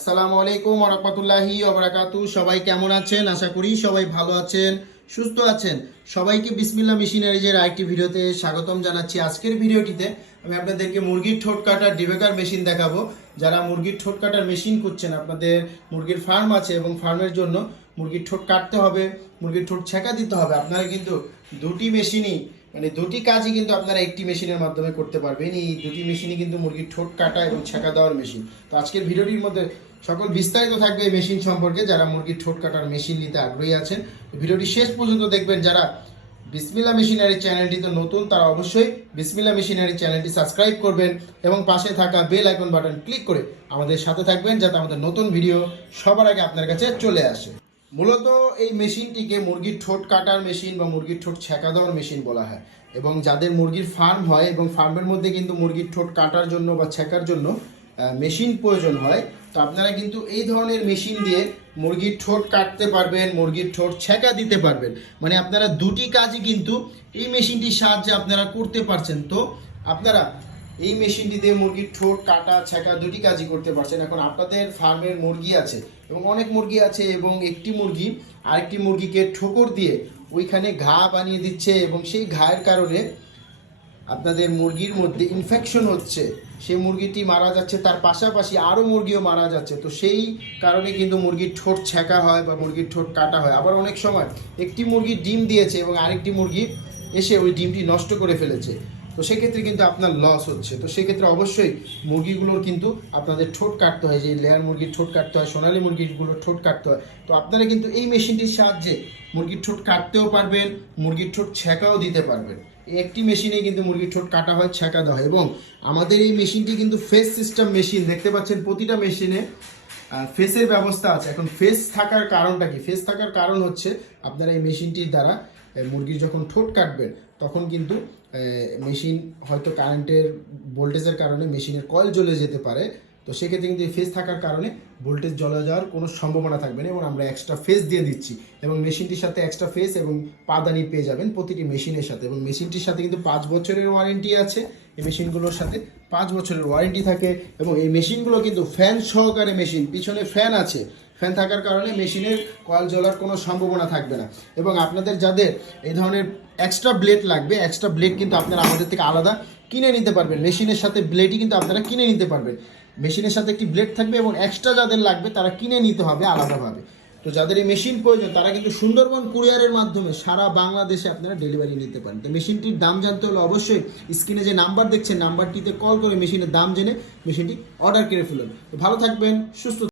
আসসালামু আলাইকুম রহমতুল্লাহি ওবরাকাতু সবাই কেমন আছেন? আশা করি সবাই ভালো আছেন, সুস্থ আছেন। সবাইকে বিসমিল্লা মেশিনারিজের আরেকটি ভিডিওতে স্বাগতম জানাচ্ছি আজকের ভিডিওটিতে। আমি আপনাদেরকে মুরগির ঠোঁট কাটার ডিবেকার মেশিন দেখাবো। যারা মুরগির ঠোঁট কাটার মেশিন করছেন আপনাদের মুরগির ফার্ম আছে এবং ফার্মের জন্য মুরগির ঠোঁট কাটতে হবে, মুরগির ঠোঁট ছেঁকা দিতে হবে। আপনারা কিন্তু দুটি মেশিনই মানে দুটি কাজই কিন্তু আপনারা একটি মেশিনের মাধ্যমে করতে পারবেন। এই দুটি মেশিনই কিন্তু মুরগির ঠোঁট কাটা এবং ছেঁকা দেওয়ার মেশিন। তো আজকের ভিডিওটির মধ্যে সকল বিস্তারিত থাকবে এই মেশিন সম্পর্কে যারা মুরগির ঠোঁট কাটার মেশিন নিতে আগ্রহী আছেন। ভিডিওটি শেষ পর্যন্ত দেখবেন যারা বিসমিল্লা মেশিনারি চ্যানেলটি তো নতুন, তারা অবশ্যই বিসমিল্লা মেশিনারি চ্যানেলটি সাবস্ক্রাইব করবেন এবং পাশে থাকা বেল আইকন বাটন ক্লিক করে আমাদের সাথে থাকবেন যাতে আমাদের নতুন ভিডিও সবার আগে আপনার কাছে চলে আসে। মূলত এই মেশিনটিকে মুরগির ঠোঁট কাটার মেশিন বা মুরগির ঠোঁট ছেঁকা দেওয়ার মেশিন বলা হয় এবং যাদের মুরগির ফার্ম হয় এবং ফার্মের মধ্যে কিন্তু মুরগির ঠোঁট কাটার জন্য বা ছেঁকার জন্য মেশিন প্রয়োজন হয়, তো আপনারা কিন্তু এই ধরনের মেশিন দিয়ে মুরগির ঠোঁট কাটতে পারবেন, মুরগির ঠোঁট ছেঁকা দিতে পারবেন। মানে আপনারা দুটি কাজই কিন্তু এই মেশিনটির সাহায্যে আপনারা করতে পারছেন। তো আপনারা এই মেশিনটি দিয়ে মুরগির ঠোঁট কাটা, ছেঁকা দুটি কাজই করতে পারছেন। এখন আপনাদের ফার্মের মুরগি আছে এবং অনেক মুরগি আছে এবং একটি মুরগি আরেকটি মুরগিকে ঠোকর দিয়ে ওইখানে ঘা বানিয়ে দিচ্ছে এবং সেই ঘায়ের কারণে আপনাদের মুরগির মধ্যে ইনফেকশন হচ্ছে, সেই মুরগিটি মারা যাচ্ছে, তার পাশাপাশি আরও মুরগিও মারা যাচ্ছে। তো সেই কারণে কিন্তু মুরগির ঠোঁট ছেঁকা হয় বা মুরগির ঠোঁট কাটা হয়। আবার অনেক সময় একটি মুরগি ডিম দিয়েছে এবং আরেকটি মুরগি এসে ওই ডিমটি নষ্ট করে ফেলেছে। তো সেক্ষেত্রে কিন্তু আপনার লস হচ্ছে। তো সেক্ষেত্রে অবশ্যই মুরগিগুলোর কিন্তু আপনাদের ঠোঁট কাটতে হয়, যে লেয়ার মুরগির ঠোঁট কাটতে হয়, সোনালী মুরগিগুলোর ঠোঁট কাটতে হয়। তো আপনারা কিন্তু এই মেশিনটির সাহায্যে মুরগির ঠোঁট কাটতেও পারবেন, মুরগির ঠোঁট ছেঁকাও দিতে পারবেন। একটি মেশিনে কিন্তু মুরগির ঠোঁট কাটা হয় ছেঁকা দেওয়া হয় এবং আমাদের এই মেশিনটি কিন্তু ফেস সিস্টেম মেশিন দেখতে পাচ্ছেন প্রতিটা মেশিনে ফেসের ব্যবস্থা আছে। এখন ফেস থাকার কারণটা কি? ফেস থাকার কারণ হচ্ছে আপনারা এই মেশিনটির দ্বারা মুরগির যখন ঠোঁট কাটবেন তখন কিন্তু মেশিন হয়তো কারেন্টের ভোল্টেজের কারণে মেশিনের কয়েল জ্বলে যেতে পারে। তো সেক্ষেত্রে কিন্তু ফেস থাকার কারণে ভোল্টেজ জ্বলে যাওয়ার কোনো সম্ভাবনা থাকবে না এবং আমরা এক্সট্রা ফেস দিয়ে দিচ্ছি এবং মেশিনটির সাথে এক্সট্রা ফেস এবং পাদানি পেয়ে যাবেন প্রতিটি মেশিনের সাথে এবং মেশিনটির সাথে কিন্তু পাঁচ বছরের ওয়ারেন্টি আছে। এই মেশিনগুলোর সাথে পাঁচ বছরের ওয়ারেন্টি থাকে এবং এই মেশিনগুলো কিন্তু ফ্যান সহকারে মেশিন, পিছনে ফ্যান আছে। ফ্যান থাকার কারণে মেশিনের কয়েল জ্বলার কোনো সম্ভাবনা থাকবে না। এবং আপনাদের যাদের এই ধরনের এক্সট্রা ব্লেড লাগবে এক্সট্রা ব্লেড কিন্তু আপনারা আমাদের থেকে আলাদা কিনে নিতে পারবেন। মেশিনের সাথে ব্লেডই কিন্তু আপনারা কিনে নিতে পারবেন। মেশিনের সাথে একটি ব্লেড থাকবে এবং এক্সট্রা যাদের লাগবে তারা কিনে নিতে হবে আলাদাভাবে। তো যাদের এই মেশিন প্রয়োজন, তারা কিন্তু সুন্দরবন কুরিয়ারের মাধ্যমে সারা বাংলাদেশে আপনারা ডেলিভারি নিতে পারেন। তো মেশিনটির দাম জানতে হলে অবশ্যই স্ক্রিনে যে নাম্বার দেখছেন নাম্বারটিতে কল করে মেশিনের দাম জেনে মেশিনটি অর্ডার করে ফেলুন। তো ভালো থাকবেন, সুস্থ